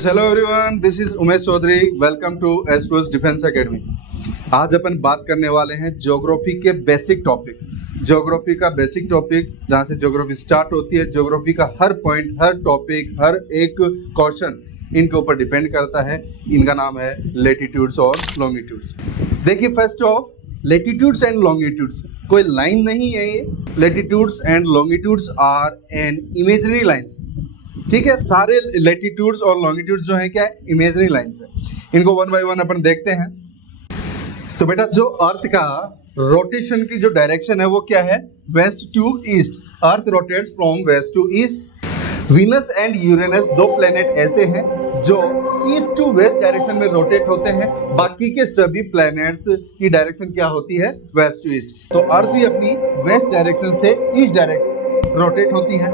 Hello everyone, this is Umesh Chaudhary. Welcome to Astros defence academy. आज अपन बात करने वाले हैं ज्योग्राफी के बेसिक टॉपिक। ज्योग्राफी का बेसिक टॉपिक जहाँ से ज्योग्राफी स्टार्ट होती है। ज्योग्राफी का हर पॉइंट, हर टॉपिक, हर एक क्वेश्चन इनके ऊपर डिपेंड करता है। इनका नाम है लेटीट्यूड्स और लॉन्गिट्यूड्स। देखिए, first of latitudes and longitudes कोई लाइन नहीं है ये। Latitudes and longitudes are an imaginary lines. ठीक है, सारे लेटीट्यूड्स और लॉन्गिट्यूड्स जो है क्या है, इमेजिनरी लाइन्स है। इनको वन बाय वन अपन देखते हैं। तो बेटा, जो अर्थ का रोटेशन की जो डायरेक्शन है वो क्या है, west to east. Earth rotates from west to east. Venus and Uranus दो प्लेनेट ऐसे हैं जो ईस्ट टू वेस्ट डायरेक्शन में रोटेट होते हैं। बाकी के सभी प्लैनेट्स की डायरेक्शन क्या होती है, वेस्ट टू ईस्ट। तो अर्थ भी अपनी वेस्ट डायरेक्शन से ईस्ट डायरेक्शन रोटेट होती है।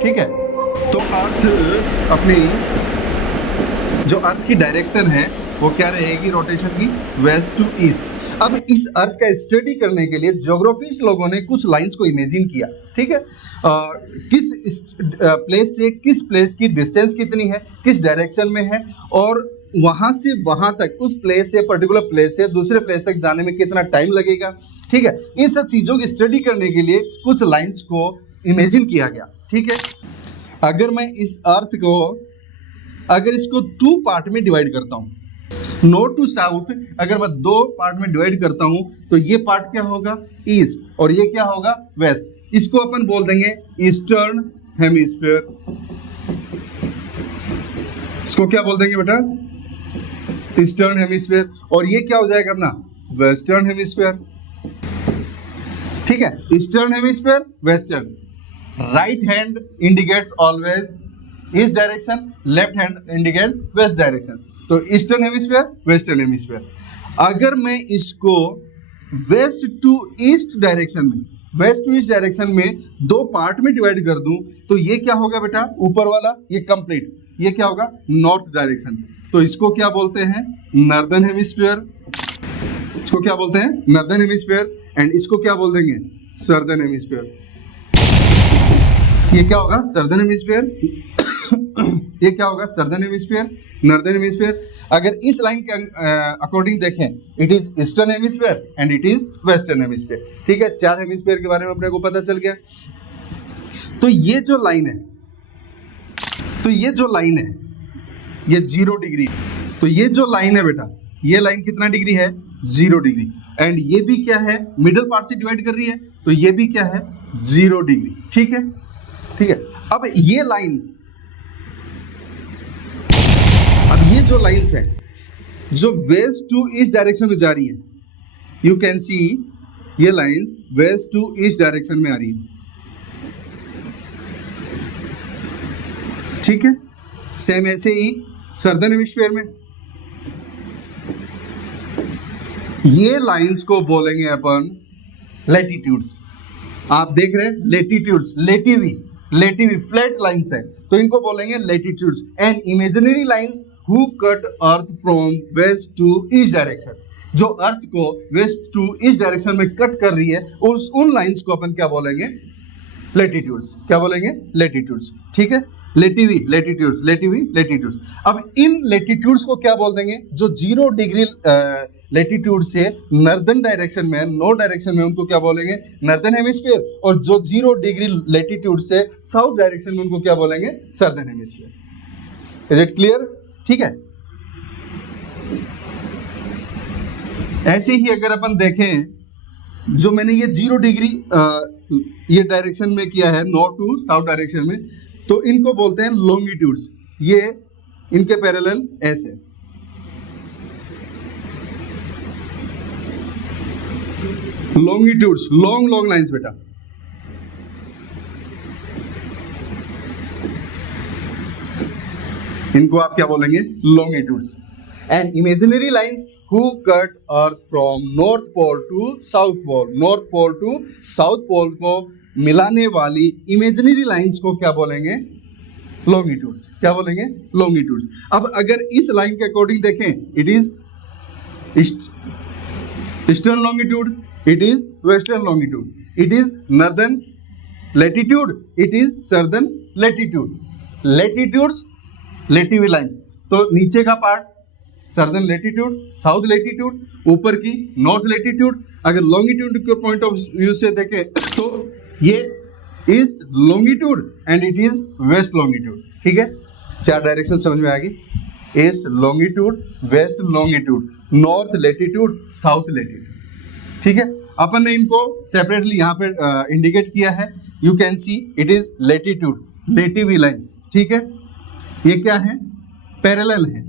ठीक है, तो अर्थ अपनी जो अर्थ की डायरेक्शन है वो क्या रहेगी, रोटेशन की, वेस्ट टू ईस्ट। अब इस अर्थ का स्टडी करने के लिए ज्योग्राफिस्ट लोगों ने कुछ लाइंस को इमेजिन किया। ठीक है, किस प्लेस से किस प्लेस की डिस्टेंस कितनी है, किस डायरेक्शन में है, और वहाँ से वहाँ तक, उस प्लेस से, पर्टिकुलर प्लेस से दूसरे प्लेस तक जाने में कितना टाइम लगेगा। ठीक है, इन सब चीज़ों की स्टडी करने के लिए कुछ लाइंस को इमेजिन किया गया। ठीक है, अगर मैं इस अर्थ को, अगर इसको टू पार्ट में डिवाइड करता हूँ, नॉर्थ टू साउथ, अगर मैं दो पार्ट में डिवाइड करता हूँ, तो ये पार्ट क्या होगा, ईस्ट, और ये क्या होगा, वेस्ट। इसको अपन बोल देंगे ईस्टर्न हेमिस्फीयर। इसको क्या बोल देंगे बेटा, ईस्टर्न हेमिस्फीयर। और ये क्या हो जाएगा अपना, वेस्टर्न हेमिस्फीयर। ठीक है, eastern hemisphere, western. Right hand indicates always east direction, left hand indicates west direction. तो ईस्टर्न हेमिस्फीयर, वेस्टर्न हेमिस्फीयर। अगर मैं इसको वेस्ट टू ईस्ट डायरेक्शन में, वेस्ट टू ईस्ट डायरेक्शन में दो पार्ट में डिवाइड कर दूं, तो ये क्या होगा बेटा, ऊपर वाला ये कंप्लीट, ये क्या होगा, नॉर्थ डायरेक्शन। तो इसको क्या बोलते हैं, नॉर्दर्न हेमिस्फीयर। इसको क्या बोलते हैं, नॉर्दर्न हेमिस्फीयर। एंड इसको क्या बोल देंगे, सदर्न हेमिस्फीयर। ये क्या होगा, सदर्न हेमिस्फीयर। ये क्या होगा, सदर्न हेमिस्फीयर, नॉर्दर्न हेमिस्फीयर। अगर इस लाइन के अकॉर्डिंग देखें, it is eastern hemisphere and it is western hemisphere. ठीक है, चार हेमिस्फीयर के बारे में अपने को पता चल गया। तो ये जो लाइन है, ये 0 डिग्री। तो ये जो लाइन है बेटा, ये लाइन कितना डिग्री है, 0 डिग्री। एंड ये भी क्या है, मिडल पार्ट से डिवाइड कर रही है, तो ये भी क्या है, 0 डिग्री। ठीक है, ठीक है। अब ये जो लाइंस है जो वेस्ट टू ईस्ट डायरेक्शन में जा रही है, यू कैन सी ये lines west to east direction में आ रही है। ठीक है, सेम ऐसे ही सदर्न हेमिस्फीयर में ये लाइंस को बोलेंगे अपन लैटिट्यूड्स। आप देख रहे हैं लेटिट्यूड्स, लेटिवी फ्लैट लाइंस है, तो इनको बोलेंगे latitudes. And imaginary lines who cut earth from west to east direction, जो अर्थ को वेस्ट टू ईस्ट डायरेक्शन में कट कर रही है, उन लाइंस को अपन क्या बोलेंगे, लेटिट्यूड्स। क्या बोलेंगे, लेटिट्यूड्स। ठीक है, लेटिट्यूड्स। अब इन लेटिट्यूड्स को क्या बोल देंगे, जो 0 डिग्री लेटिट्यूड से नॉर्दर्न डायरेक्शन में, नॉर्थ डायरेक्शन में, उनको क्या बोलेंगे, नॉर्दर्न हेमिस्फीयर। और जो 0 डिग्री लेटिट्यूड से साउथ डायरेक्शन में, उनको क्या बोलेंगे, southern hemisphere. Is it clear? ठीक है। ऐसे ही अगर अपन देखें, जो मैंने ये 0 डिग्री ये डायरेक्शन में किया है, नॉर्थ टू साउथ डायरेक्शन में, तो इनको बोलते हैं लॉन्गिट्यूड्स। ये इनके पैरेलल ऐसे, लॉन्गिट्यूड्स, लॉन्ग लाइंस बेटा। इनको आप क्या बोलेंगे, longitudes. And imaginary lines who cut earth from north pole to south pole, north pole to south pole को मिलाने वाली इमेजिनरी लाइंस को क्या बोलेंगे, लॉन्गिट्यूड्स। क्या बोलेंगे, लॉन्गिट्यूड्स। अब अगर इस लाइन के अकॉर्डिंग देखें, it is eastern longitude, it is western longitude, it is northern latitude, it is southern latitude. Latitudes, lative lines. तो नीचे का part southern latitude, south latitude, ऊपर की नॉर्थ लेटीट्यूड। अगर लॉन्गिट्यूड के पॉइंट ऑफ व्यू से देखें तो ये east longitude and it is west longitude. ठीक है, 4 डायरेक्शन समझ में आ गई, east longitude, west longitude, north latitude, south latitude. ठीक है, अपन ने इनको सेपरेटली यहाँ पे इंडिकेट किया है। You can see it is latitude, लेटिव लाइंस। ठीक है, ये क्या है, पैरेलल है।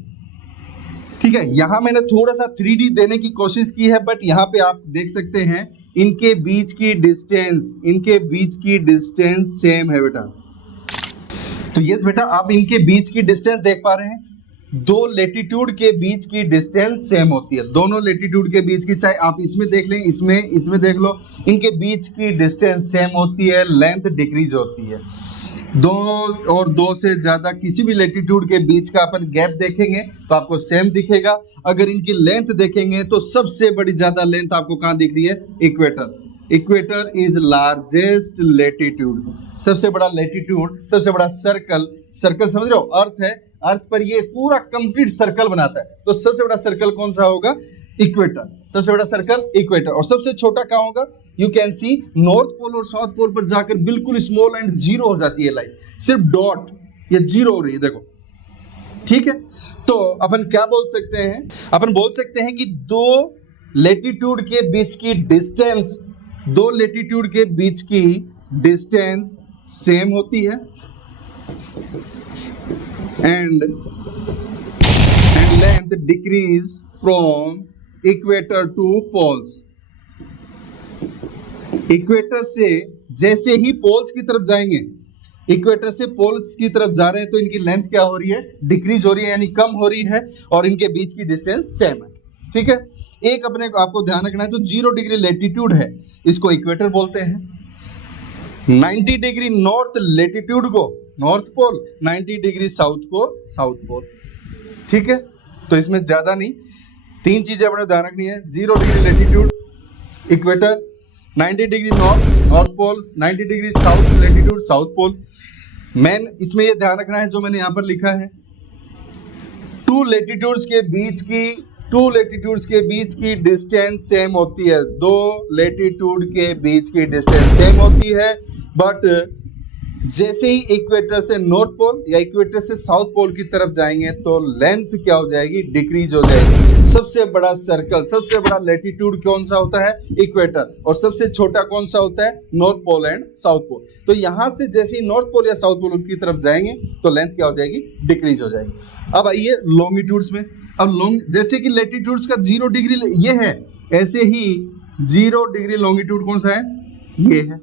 ठीक है, यहाँ मैंने थोड़ा सा 3D देने की कोशिश की है, बट यहाँ पे आप देख सकते हैं इनके बीच की डिस्टेंस सेम है बेटा। तो यस बेटा, आप इनके बीच की डिस्टेंस देख पा रहे हैं, 2 लेटीट्यूड के बीच की डिस्टेंस सेम होती है। दोनों लेटीट्यूड के बीच की, चाहे आप इसमें देख लें, इसमें देख लो, इनके बीच की डिस्टेंस सेम होती है, लेंथ डिक्रीज होती है। 2 और 2 से ज़्यादा किसी भी लेटीट्यूड के बीच का अपन गैप देखेंगे तो आपको सेम दिखेगा। अगर इनकी लेंथ देखेंगे तो सबसे बड़ी ज़्यादा लेंथ आपको कहाँ दिख रही है, equator. Equator is largest latitude, सबसे बड़ा लेटीट्यूड, सबसे बड़ा सर्कल समझ रहे हो, अर्थ है, अर्थ पर ये पूरा कंप्लीट सर्कल बनाता है। तो सबसे बड़ा सर्कल कौन सा होगा, इक्वेटर। सबसे बड़ा सर्कल इक्वेटर। और सबसे छोटा कहाँ होगा, you can see north pole और साउथ पोल पर जाकर बिल्कुल स्मॉल एंड जीरो हो जाती है लाइन, सिर्फ डॉट, ये जीरो हो रही है, देखो। ठीक है, तो अपन क्या बोल सकते हैं, अपन बोल सकते हैं कि 2 लेटीट्यूड के बीच की डिस्टेंस, 2 लेटीट्यूड के बीच की डिस्टेंस सेम होती है and length decrease from equator to poles. Equator से जैसे ही पोल्स की तरफ जाएंगे, इक्वेटर से पोल्स की तरफ जा रहे हैं तो इनकी लेंथ क्या हो रही है, डिक्रीज हो रही है, यानी कम हो रही है, और इनके बीच की डिस्टेंस सेम है। ठीक है, एक अपने आपको ध्यान रखना है, जो 0 डिग्री लेटीट्यूड है इसको इक्वेटर बोलते हैं, 90 डिग्री नॉर्थ लेटीट्यूड को नॉर्थ पोल, 90 डिग्री साउथ को साउथ पोल। ठीक है, तो इसमें ज्यादा नहीं, 3 चीजें अपने ध्यान रखनी है, 0 degree latitude equator, 90 degree north pole, 90 degree south latitude south pole. Man इसमें ये ध्यान रखना है जो मैंने यहाँ पर लिखा है, 2 लेटीट्यूड्स के बीच की डिस्टेंस सेम होती है, 2 लेटीट्यूड के बीच की डिस्टेंस सेम होती है, बट जैसे ही इक्वेटर से नॉर्थ पोल या इक्वेटर से साउथ पोल की तरफ जाएंगे तो लेंथ क्या हो जाएगी, डिक्रीज हो जाएगी। सबसे बड़ा सर्कल, सबसे बड़ा लेटीट्यूड कौन सा होता है, इक्वेटर, और सबसे छोटा कौन सा होता है, north pole and south pole. तो यहां से जैसे ही नॉर्थ पोल या साउथ पोल की तरफ जाएंगे तो लेंथ क्या हो जाएगी, डिक्रीज हो जाएगी। अब आइए लॉन्गिट्यूड्स में। अब जैसे कि लेटीट्यूड्स का 0 डिग्री ये है, ऐसे ही 0 डिग्री लॉन्गिट्यूड कौन सा है, ये है,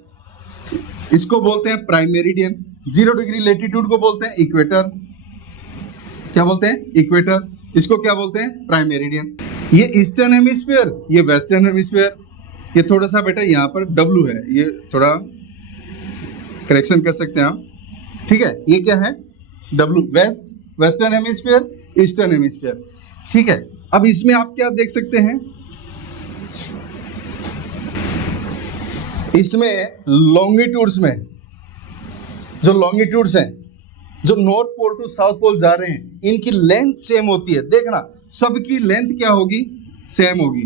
इसको बोलते हैं प्राइम मेरिडियन। 0 डिग्री लेटीट्यूड को बोलते हैं इक्वेटर, क्या बोलते हैं, इक्वेटर। इसको क्या बोलते हैं, प्राइम मेरिडियन। ये ईस्टर्न हेमिस्फीयर, ये वेस्टर्न हेमिस्फीयर। ये थोड़ा सा बेटा यहाँ पर W है, ये थोड़ा करेक्शन कर सकते हैं आप। ठीक है, ये क्या है, W, western hemisphere, eastern hemisphere. ठीक है, अब इसमें आप क्या देख सकते हैं, इसमें लॉन्गिट्यूड्स में जो लॉन्गिट्यूड्स हैं, जो north pole to south pole जा रहे हैं, इनकी लेंथ सेम होती है। देखना, सबकी लेंथ क्या होगी, सेम होगी।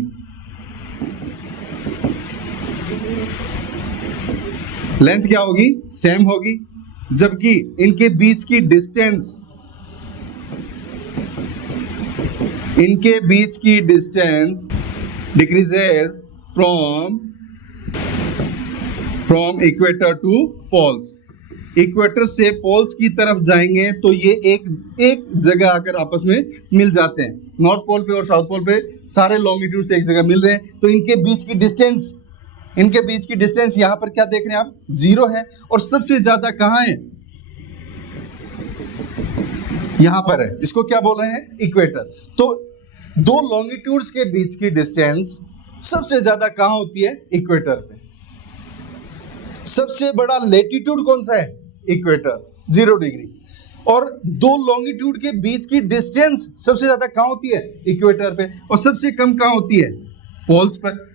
लेंथ क्या होगी, सेम होगी, जबकि इनके बीच की distance decreases from equator to poles. Equator से पोल्स की तरफ जाएंगे तो ये एक जगह आकर आपस में मिल जाते हैं। नॉर्थ पोल पे और साउथ पोल पे सारे लॉन्गिट्यूड से एक जगह मिल रहे हैं, तो इनके बीच की डिस्टेंस यहाँ पर क्या देख रहे हैं आप, 0 है। और सबसे ज्यादा कहाँ है, यहाँ पर है, इसको क्या बोल रहे हैं, इक्वेटर। तो 2 लॉन्गिट्यूड्स के बीच की डिस्टेंस सबसे ज्यादा कहाँ होती है, इक्वेटर पे। सबसे बड़ा लेटीट्यूड कौन सा है, इक्वेटर, 0 डिग्री। और 2 लॉन्गिट्यूड के बीच की डिस्टेंस सबसे ज्यादा कहां होती है, इक्वेटर पे, और सबसे कम कहां होती है, पोल्स पर।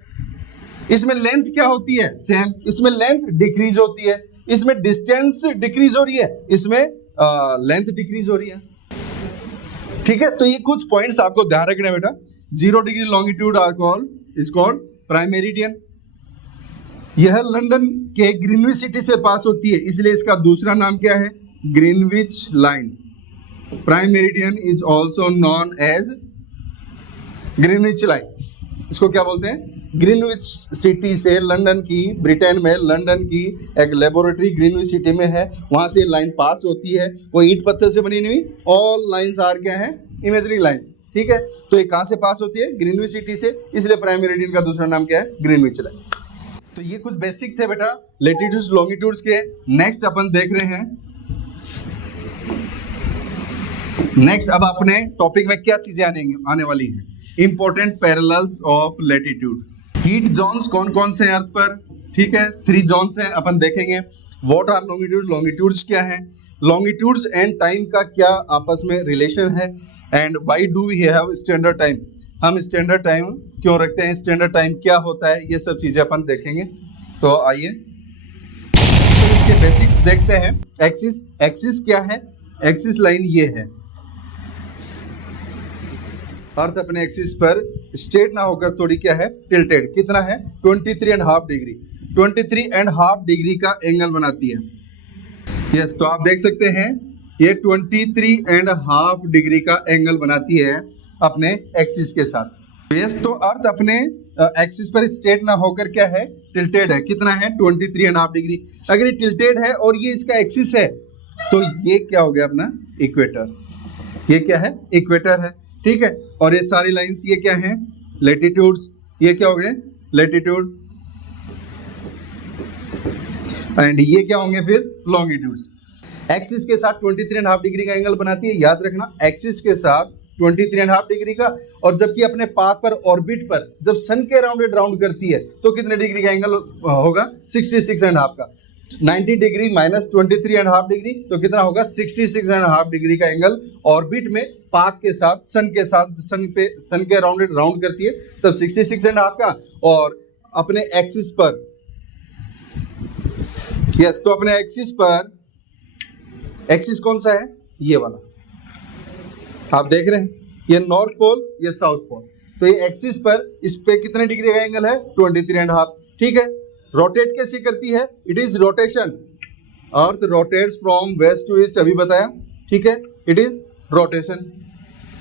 इसमें लेंथ क्या होती है, सेम। इसमें लेंथ डिक्रीज होती है, इसमें डिस्टेंस डिक्रीज हो रही है, इसमें लेंथ डिक्रीज हो रही है। ठीक है, तो ये कुछ पॉइंट्स आपको ध्यान रखना है बेटा। 0 degree longitude are called is called prime meridian. यह लंदन के ग्रीनविच सिटी से पास होती है, इसलिए इसका दूसरा नाम क्या है? Greenwich line. Prime meridian is also known as Greenwich line. इसको क्या बोलते हैं? ग्रीनविच सिटी से लंदन की, ब्रिटेन में लंदन की एक लेबोरेटरी ग्रीनविच सिटी में है, वहां से लाइन पास होती है। वो ईंट पत्थर से बनी हुई ऑल लाइंस आर क्या है? Imaginary lines. ठीक है, तो ये कहां से पास होती है? ग्रीनविच सिटी से, इसलिए प्राइम मेरिडियन का दूसरा नाम क्या है? Greenwich line. तो ये कुछ बेसिक थे बेटा लैटिट्यूड्स लॉन्गिट्यूड्स के। नेक्स्ट अपन देख रहे हैं, नेक्स्ट अब अपने टॉपिक में क्या चीजें आने वाली हैं? Important parallels of latitude. Heat zones कौन कौन से हैं अर्थ पर? ठीक है, 3 जोन्स हैं, अपन देखेंगे। व्हाट आर लॉन्गिट्यूड, लॉन्गिट्यूड्स क्या हैं, लॉन्गिट्यूड्स एंड टाइम का क्या आपस में रिलेशन है, and why do we have standard time, हम स्टैंडर्ड टाइम क्यों रखते हैं, स्टैंडर्ड टाइम क्या होता है, ये सब चीजें अपन देखेंगे। तो आइए तो इसके बेसिक्स देखते हैं। एक्सिस, एक्सिस क्या है? एक्सिस लाइन ये है, अर्थ अपने एक्सिस पर स्ट्रेट ना होकर थोड़ी क्या है? टिल्टेड। कितना है? 23.5 डिग्री। 23.5 डिग्री का एंगल बनाती है। यस, तो आप देख सकते हैं ये 23.5 डिग्री का एंगल बनाती है अपने एक्सिस के साथ। यस, तो अर्थ अपने एक्सिस पर स्ट्रेट ना होकर क्या है? टिल्टेड है। कितना है? 23.5 डिग्री। अगर ये टिल्टेड है और ये इसका एक्सिस है तो ये क्या हो गया? अपना इक्वेटर। ये क्या है? इक्वेटर है। ठीक है, और ये सारी लाइंस ये क्या हैं? लैटिट्यूड्स। ये क्या हो गए? लैटिट्यूड। एंड ये क्या होंगे फिर? लॉन्गिट्यूड्स। एक्सिस के साथ 23.5 डिग्री का एंगल बनाती है, याद रखना, एक्सिस के साथ 23.5 डिग्री का। और जबकि अपने पाथ पर, ऑर्बिट पर जब सन के राउंड करती है तो कितने डिग्री का एंगल होगा? 66.5 का। 90 डिग्री माइनस 23.5 डिग्री तो कितना होगा? 66.5 डिग्री का एंगल ऑर्बिट में पाथ के साथ, सन के राउंड करती है तब 66.5 का। और अपने एक्सिस पर, यस, तो अपने एक्सिस पर, एक्सिस कौन सा है? ये वाला आप देख रहे हैं, ये नॉर्थ पोल, ये साउथ पोल। तो ये एक्सिस पर, इस पे कितने डिग्री का एंगल है? 23.5। ठीक है, रोटेट कैसे करती है? It is rotation. Earth rotates from west to east, अभी बताया। ठीक है, इट इज रोटेशन।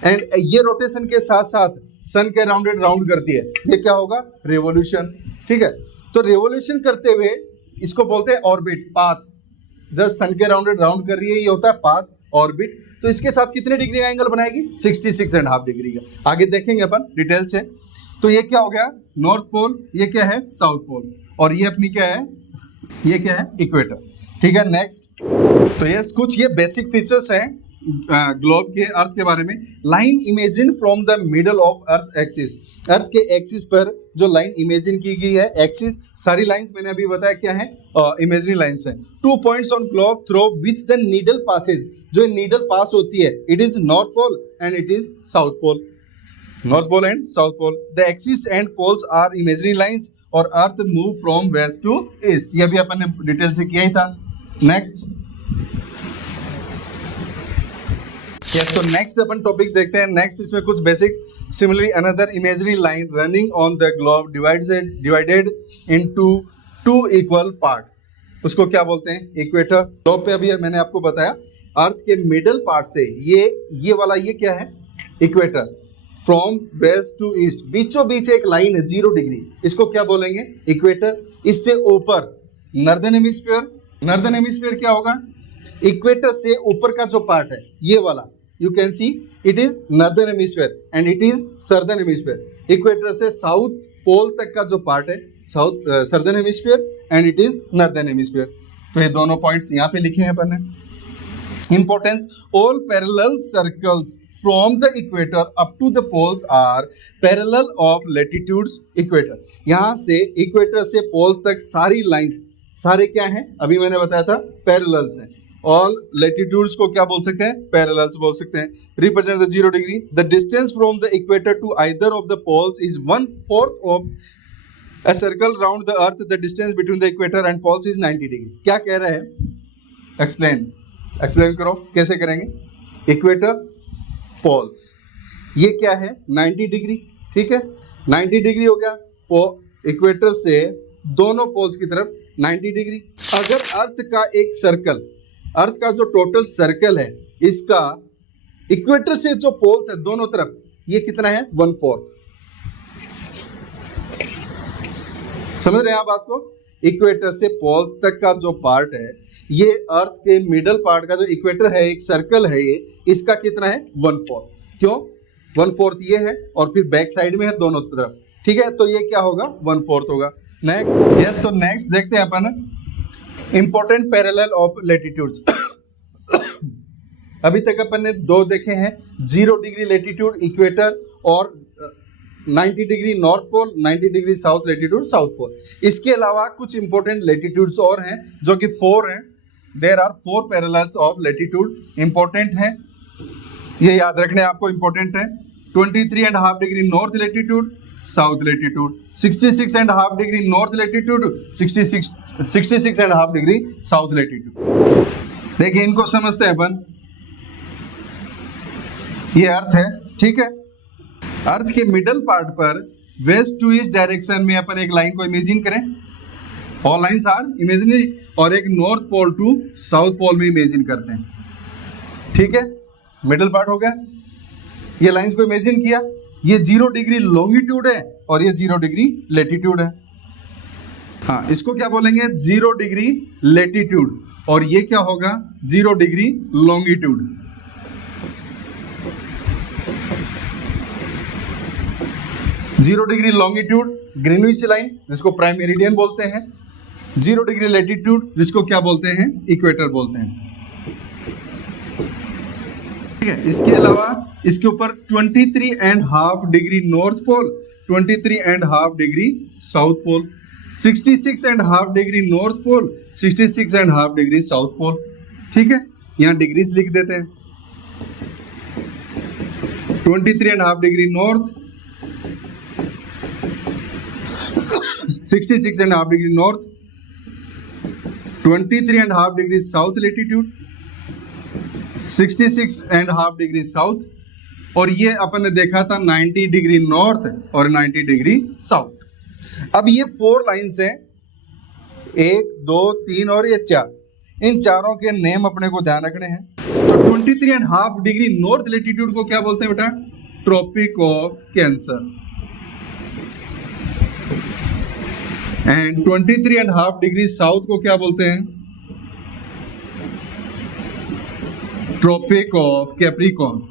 एंड ये रोटेशन के साथ साथ सन के राउंड करती है, ये क्या होगा? रिवोल्यूशन। ठीक है, तो रिवोल्यूशन करते हुए इसको बोलते हैं ऑर्बिट, पाथ। जब सन के राउंड कर रही है, ये होता है पाथ, ऑर्बिट। तो इसके साथ कितने डिग्री का एंगल बनाएगी? 66.5 डिग्री का। आगे देखेंगे अपन डिटेल से। तो ये क्या हो गया? North pole. ये क्या है? South pole. और ये अपनी क्या है? ये क्या है? इक्वेटर। ठीक है, नेक्स्ट। तो ये कुछ ये बेसिक फीचर्स हैं ग्लोब के, अर्थ के बारे में। Line imagine from the middle of earth axis. Earth के एक्सिस पर जो लाइन इमेजिन की गई है, एक्सिस, सारी लाइंस मैंने अभी बताया क्या है? इमेजिनरी लाइंस हैं। 2 points on globe through which the needle passes, जो नीडल पास होती है, it is north pole and it is south pole. North pole and south pole. The axis and poles are imaginary lines और earth move from west to east. ये भी अपन ने detail से किया ही था। नेक्स्ट, यस, तो नेक्स्ट अपन टॉपिक देखते हैं। नेक्स्ट इसमें कुछ basics. Similarly another imaginary line running on the globe divided into 2 equal part, उसको क्या बोलते हैं? इक्वेटर। ग्लोब पे अभी मैंने आपको बताया अर्थ के मिडल पार्ट से ये वाला, ये क्या है? Equator. From west to east, बीचों बीच एक लाइन है 0 डिग्री, इसको क्या बोलेंगे? इक्वेटर। इससे ऊपर नॉर्दर्न हेमिस्फीयर। नॉर्दर्न हेमिस्फीयर क्या होगा? इक्वेटर से ऊपर का जो पार्ट है, ये वाला, you can see it is northern hemisphere and it is southern hemisphere. Equator से साउथ पोल तक का जो पार्ट है, southern hemisphere and it is northern hemisphere. तो ये दोनों पॉइंट्स यहाँ पे लिखे हैं अपन ने। Importance, all parallel circles from the equator up to the poles are parallel of latitudes equator. यहाँ से इक्वेटर से पोल्स तक सारी लाइंस, सारे क्या हैं? अभी मैंने बताया था पैरेलल्स हैं। ऑल लैटिट्यूड्स को क्या बोल सकते हैं? पैरेलल्स बोल सकते हैं। Represent the 0 degree. The distance from the equator to either of the poles is 1/4 of a circle round the earth. The distance between the equator and poles is 90 degree. क्या कह रहे हैं? एक्सप्लेन करो, कैसे करेंगे? Equator poles. ये क्या है 90 डिग्री, ठीक है 90 डिग्री हो गया इक्वेटर से दोनों पोल्स की तरफ 90 डिग्री। अगर अर्थ का एक सर्कल, अर्थ का जो टोटल सर्कल है इसका इक्वेटर से जो पोल्स है दोनों तरफ, ये कितना है 1/4। समझ रहे हैं आप बात को? इक्वेटर से पोल्स तक का जो पार्ट है, ये अर्थ के मिडल पार्ट का जो इक्वेटर है, एक सर्कल है ये, इसका कितना है 1/4। क्यों 1/4? ये है और फिर बैक साइड में है दोनों तरफ, ठीक है, तो ये क्या होगा 1/4 होगा। नेक्स्ट, यस, तो नेक्स्ट देखते हैं अपन इंपॉर्टेंट पैरेलल ऑफ लैटिट्यूड्स। अभी तक अपन ने दो देखे हैं, 0 डिग्री लैटिट्यूड इक्वेटर और 90 degree north pole, 90 degree south latitude south pole. इसके अलावा कुछ इंपॉर्टेंट लैटिट्यूड्स और हैं जो कि 4 हैं। There are 4 parallels of latitude, important हैं, ये याद रखने आपको इंपॉर्टेंट है। 23.5 degree north latitude south latitude, 66.5 degree north latitude, 66.5 degree south latitude. देखिए इनको समझते हैं अपन। ये अर्थ है, ठीक है, अर्थ के मिडल पार्ट पर वेस्ट टू ईस्ट डायरेक्शन में अपन एक लाइन को इमेजिन करें, ऑल लाइंस आर इमेजिनरी, और एक north pole to south pole में इमेजिन करते हैं, ठीक है, मिडल पार्ट हो गया। ये लाइंस को इमेजिन किया, ये 0 डिग्री लॉन्गिट्यूड है और ये 0 डिग्री लैटिट्यूड है। हाँ, इसको क्या बोलेंगे 0 डिग्री लैटिट्यूड, और ये क्या होगा 0 degree longitude. Zero degree longitude Greenwich line जिसको प्राइम मेरिडियन बोलते हैं, 0 डिग्री लैटिट्यूड जिसको क्या बोलते हैं इक्वेटर बोलते हैं, ठीक है। इसके अलावा इसके ऊपर 23.5 degree north pole, 23.5 degree south pole, 66.5 degree north pole, 66.5 degree south pole, ठीक है। यहाँ डिग्रीज लिख देते हैं, 23.5 degree north, 66.5 degree north, 23.5 degree south latitude, 66.5 degree south, और ये अपन ने देखा था 90 डिग्री नॉर्थ और 90 डिग्री साउथ। अब ये 4 लाइन्स हैं, 1 2 3 और ये 4, इन चारों के नेम अपने को ध्यान रखने हैं। तो 23.5 डिग्री नॉर्थ लैटिट्यूड को क्या बोलते हैं बेटा, tropic of cancer, and 23.5 degree south को क्या बोलते हैं, ट्रॉपिक ऑफ कैप्रिकॉर्न।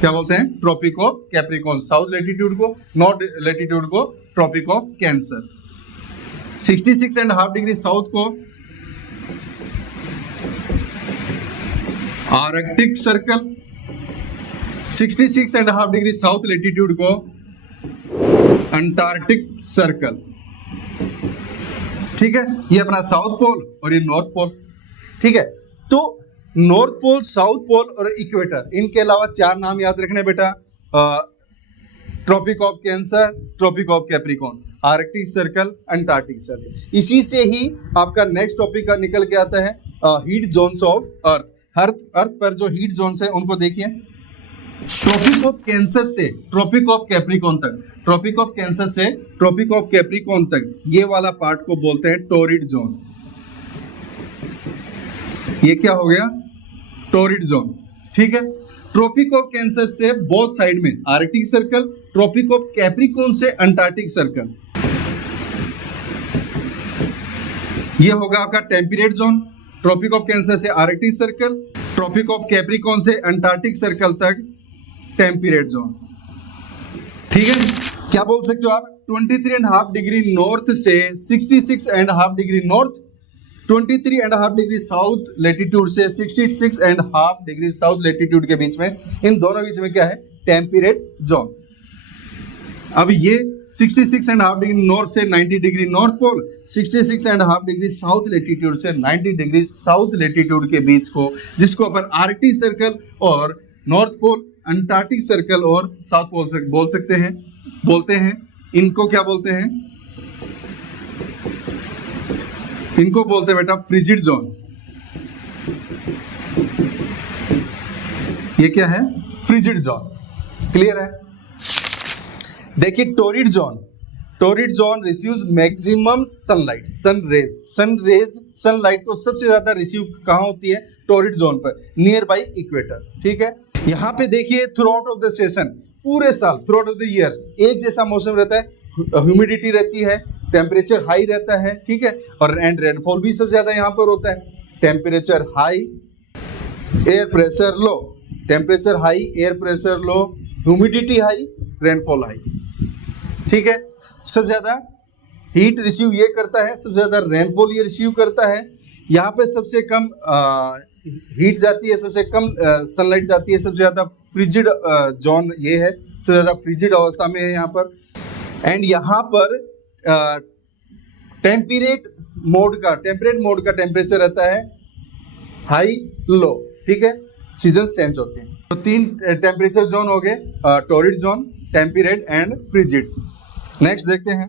क्या बोलते हैं, tropic of Capricorn. South latitude को, नॉर्थ लैटिट्यूड को tropic of cancer. 66.5 degree south को Arctic circle, 66.5 degree south latitude को अंटार्कटिक सर्कल, ठीक है। ये अपना साउथ पोल और ये नॉर्थ पोल, ठीक है। तो नॉर्थ पोल, साउथ पोल और इक्वेटर, इनके अलावा 4 नाम याद रखने बेटा, tropic of cancer, tropic of capricorn, arctic circle, antarctic circle. इसी से ही आपका नेक्स्ट टॉपिक का निकल के आता है हीट जोन्स ऑफ अर्थ। अर्थ पर जो हीट जोन्स है उनको देखिए, ट्रॉपिक ऑफ कैंसर से ट्रॉपिक ऑफ कैप्रिकॉर्न तक, ट्रॉपिक ऑफ कैंसर से ट्रॉपिक ऑफ कैप्रिकॉर्न तक, ये वाला पार्ट को बोलते हैं टोरिड जोन। ये क्या हो गया, टोरिड जोन, ठीक है। ट्रॉपिक ऑफ कैंसर से बोथ साइड में Arctic circle, tropic of Capricorn से अंटार्कटिक सर्कल, ये होगा आपका temperate zone. Tropic of cancer से Arctic circle, tropic of Capricorn से अंटार्कटिक सर्कल तक टेम्परेट जोन, ठीक है। क्या बोल सकते हो आप, 23.5 डिग्री नॉर्थ से 66.5 degree north, 23.5 degree south latitude से 66.5 डिग्री साउथ लैटिट्यूड के बीच में, इन दोनों बीच में क्या है, टेम्परेट जोन। अब ये 66.5 डिग्री नॉर्थ से 90 degree north pole, 66.5 degree south latitude से 90 डिग्री साउथ लैटिट्यूड के बीच को, जिसको अपन आर्कटिक सर्कल और नॉर्थ पोल, अंटार्कटिक सर्कल और साउथ पोल से बोल सकते हैं, बोलते हैं। इनको क्या बोलते हैं, इनको बोलते हैं बेटा फ्रिजिड जोन। ये क्या है, फ्रिजिड जोन। क्लियर है? देखिए torrid zone receives maximum sunlight, sunlight को सबसे ज्यादा रिसीव कहाँ होती है? टोरिड जोन पर, नियर बाई इक्वेटर। ठीक है, यहाँ पे देखिए through out of the session, पूरे साल through out of the year एक जैसा मौसम रहता है, ह्यूमिडिटी रहती है, टेम्परेचर हाई रहता है। ठीक है, और एंड रेनफॉल भी सबसे ज्यादा यहाँ पर होता है। Temperature high, air pressure low, temperature high, air pressure low, humidity high, rainfall high. ठीक है, सबसे ज्यादा हीट रिसीव ये करता है, सबसे ज्यादा रेनफॉल ये रिसीव करता है। यहाँ पे सबसे कम हीट जाती है, सबसे कम सनलाइट जाती है, सबसे ज्यादा फ्रिजिड जोन ये है, सबसे ज्यादा फ्रिजिड अवस्था में है यहाँ पर। एंड यहाँ पर टेम्परेट मोड का टेम्परेचर रहता है हाई लो। ठीक है, सीजन चेंज होते हैं। तो 3 टेम्परेचर जोन हो गए, torrid zone, temperate and frigid. Next देखते हैं।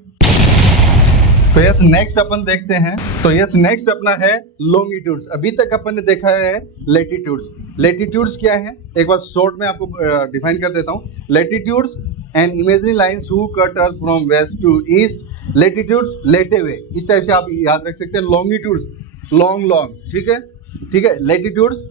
तो यस नेक्स्ट अपन देखते हैं। तो यस नेक्स्ट अपना है लॉन्गिट्यूड्स। अभी तक अपन ने देखा है लेटीट्यूड्स। लेटीट्यूड्स क्या है, एक बार शॉर्ट में आपको डिफाइन कर देता हूँ। Latitudes and imaginary lines who cut earth from west to east. Latitudes लेटे हुए, इस टाइप से आप याद रख सकते हैं। Longitudes long. ठीक है, लेटीट्यूड्स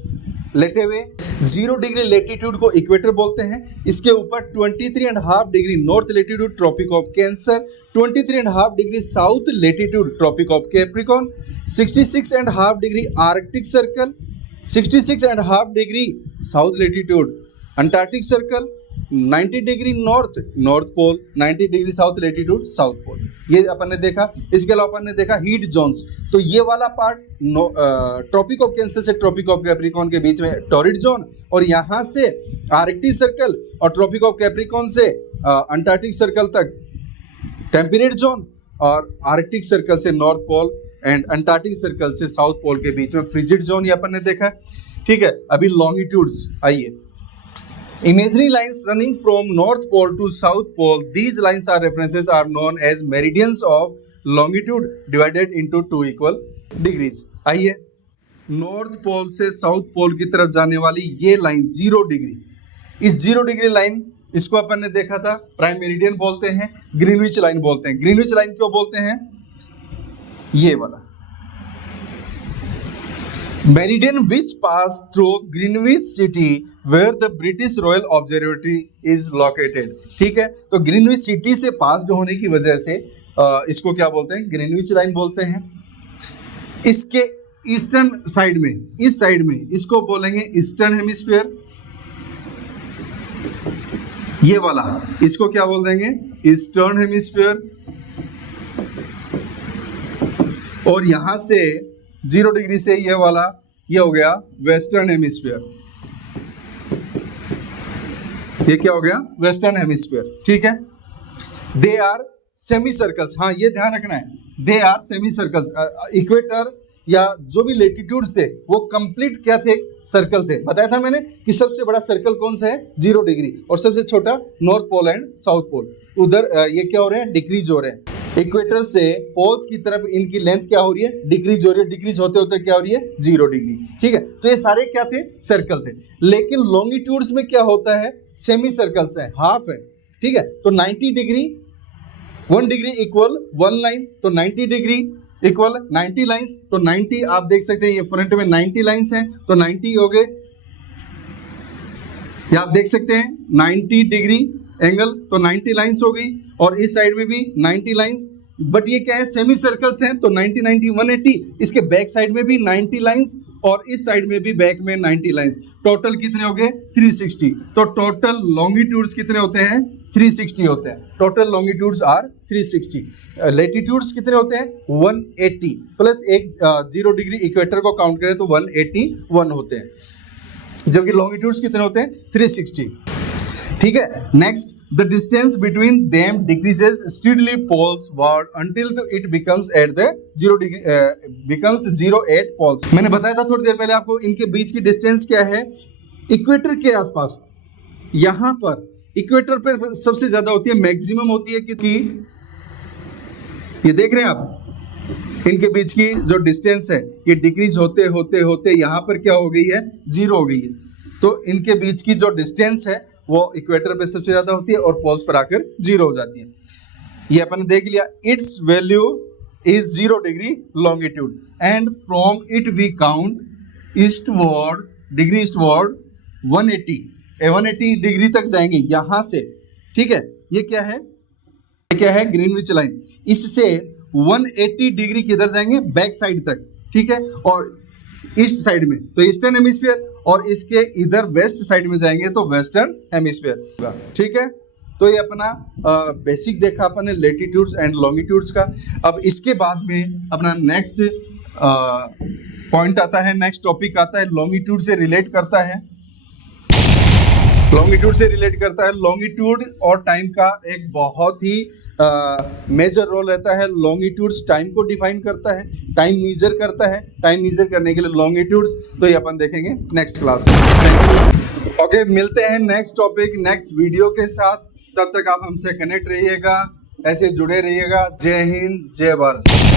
लेटे हुए। 0 डिग्री लेटीट्यूड को इक्वेटर बोलते हैं। इसके ऊपर 23.5 degree north latitude tropic of cancer, 23.5 degree south latitude tropic of capricorn, 66.5 degree arctic circle, 66.5 degree south latitude antarctic circle, 90 degree north pole, 90 degree south latitude south pole. ये अपन ने देखा। इसके अलावा अपन ने देखा हीट जोन्स। तो ये वाला पार्ट ट्रॉपिक ऑफ कैंसर से ट्रॉपिक ऑफ कैप्रिकॉर्न के बीच में टोरिड जोन, और यहाँ से आर्कटिक सर्कल और ट्रॉपिक ऑफ कैप्रिकॉर्न से अंटार्कटिक सर्कल तक टेम्परेट जोन, और आर्कटिक सर्कल से north pole and antarctic circle से साउथ पोल के बीच में फ्रिजिड जोन, ये अपन ने देखा। ठीक है, अभी लॉन्गिट्यूड्स आइए। Imaginary lines running from North Pole to South Pole, these lines are references are known as meridians of longitude divided into 2 equal degrees। आइए, नॉर्थ पोल से साउथ पोल की तरफ जाने वाली ये लाइन 0 डिग्री, इस 0 डिग्री लाइन, इसको अपन ने देखा था प्राइम मेरिडियन बोलते हैं, ग्रीनविच लाइन बोलते हैं। ग्रीनविच लाइन क्यों बोलते हैं? ये वाला meridian which pass through Greenwich city where the British royal observatory is located. ठीक है, तो ग्रीनविच सिटी से पास होने की वजह से इसको क्या बोलते हैं? ग्रीनविच लाइन बोलते हैं। इसके ईस्टर्न साइड में, इस साइड में इसको बोलेंगे ईस्टर्न हेमिस्फीयर। ये वाला इसको क्या बोल देंगे? Eastern hemisphere. और यहां से 0 डिग्री से ये वाला ये हो गया वेस्टर्न हेमिस्फीयर। ये क्या हो गया? Western hemisphere. ठीक है, दे आर सेमी सर्कल्स। हाँ, ये ध्यान रखना है, they are semi circles. Equator या जो भी लेटीट्यूड्स थे वो कंप्लीट क्या थे? सर्कल थे। बताया था मैंने कि सबसे बड़ा सर्कल कौन सा है? 0 डिग्री, और सबसे छोटा north pole and south pole. उधर ये क्या हो रहे हैं? डिक्रीज हो रहे हैं। इक्वेटर से पोल्स की तरफ इनकी लेंथ क्या हो रही है? डिक्रीज हो रही है। डिक्रीज होते होते क्या हो रही है? 0 डिग्री। ठीक है, तो ये सारे क्या थे? सर्कल थे। लेकिन लॉन्गिट्यूड्स में क्या होता है? सेमी सर्कल्स है, हाफ है। ठीक है, तो 90 डिग्री 1 डिग्री इक्वल 1 लाइन, तो 90 डिग्री इक्वल 90 लाइंस। तो 90 आप देख सकते हैं, ये फ्रंट में 90 लाइंस हैं, तो 90 हो गए। ये आप देख सकते हैं 90 डिग्री एंगल, तो 90 लाइंस हो गई, और इस साइड में भी 90 लाइंस। बट ये क्या है? सेमी सर्कल्स हैं, तो 90 90 180। इसके बैक साइड में भी 90 लाइंस, और इस साइड में भी बैक में 90 लाइंस। टोटल कितने हो गए? 360। तो टोटल लॉन्गिट्यूड्स कितने होते हैं? 360 होते हैं। Total longitudes are 360। लेटीट्यूड्स कितने होते हैं? 180 प्लस एक 0 डिग्री इक्वेटर को काउंट करें तो 181 होते हैं, जबकि लॉन्गिट्यूड्स कितने होते हैं? 360। ठीक है, next, the distance between them decreases steadily poleward until it becomes at the 0 degree becomes 0 at poles. मैंने बताया था थोड़ी देर पहले आपको, इनके बीच की डिस्टेंस क्या है? इक्वेटर के आसपास, यहां पर इक्वेटर पर सबसे ज्यादा होती है, मैक्सिमम होती है कि ये देख रहे हैं आप, इनके बीच की जो डिस्टेंस है ये डिक्रीज होते होते होते यहां पर क्या हो गई है? 0 हो गई है। तो इनके बीच की जो डिस्टेंस है वो इक्वेटर पे सबसे ज्यादा होती है और पोल्स पर आकर 0 हो जाती है। ये अपन ने देख लिया, its value is 0 degree longitude and from it we count eastward, degree eastward 180 degree तक जाएंगे यहां से, ठीक है। ये क्या है, ये क्या है, ग्रीनविच लाइन। इससे 180 डिग्री किधर जाएंगे, बैक साइड तक, ठीक है, और ईस्ट साइड में तो ईस्टर्न हेमिस्फीयर, और इसके इधर वेस्ट साइड में जाएंगे तो वेस्टर्न हेमिस्फीयर होगा, ठीक है। तो ये अपना बेसिक देखा अपन ने लेटीट्यूड्स एंड लॉन्गिट्यूड्स का। अब इसके बाद में अपना नेक्स्ट पॉइंट आता है, नेक्स्ट टॉपिक आता है, लॉन्गिट्यूड से रिलेट करता है, लॉन्गिट्यूड से रिलेट करता है। लॉन्गिट्यूड और टाइम का एक बहुत ही मेजर रोल रहता है। लॉन्गिट्यूड्स टाइम को डिफाइन करता है, टाइम मेजर करता है, टाइम मेजर करने के लिए लॉन्गिट्यूड्स, तो ये अपन देखेंगे नेक्स्ट क्लास में। Thank you. ओके, मिलते हैं नेक्स्ट टॉपिक नेक्स्ट वीडियो के साथ। तब तक आप हमसे कनेक्ट रहिएगा, ऐसे जुड़े रहिएगा। जय हिंद, जय भारत।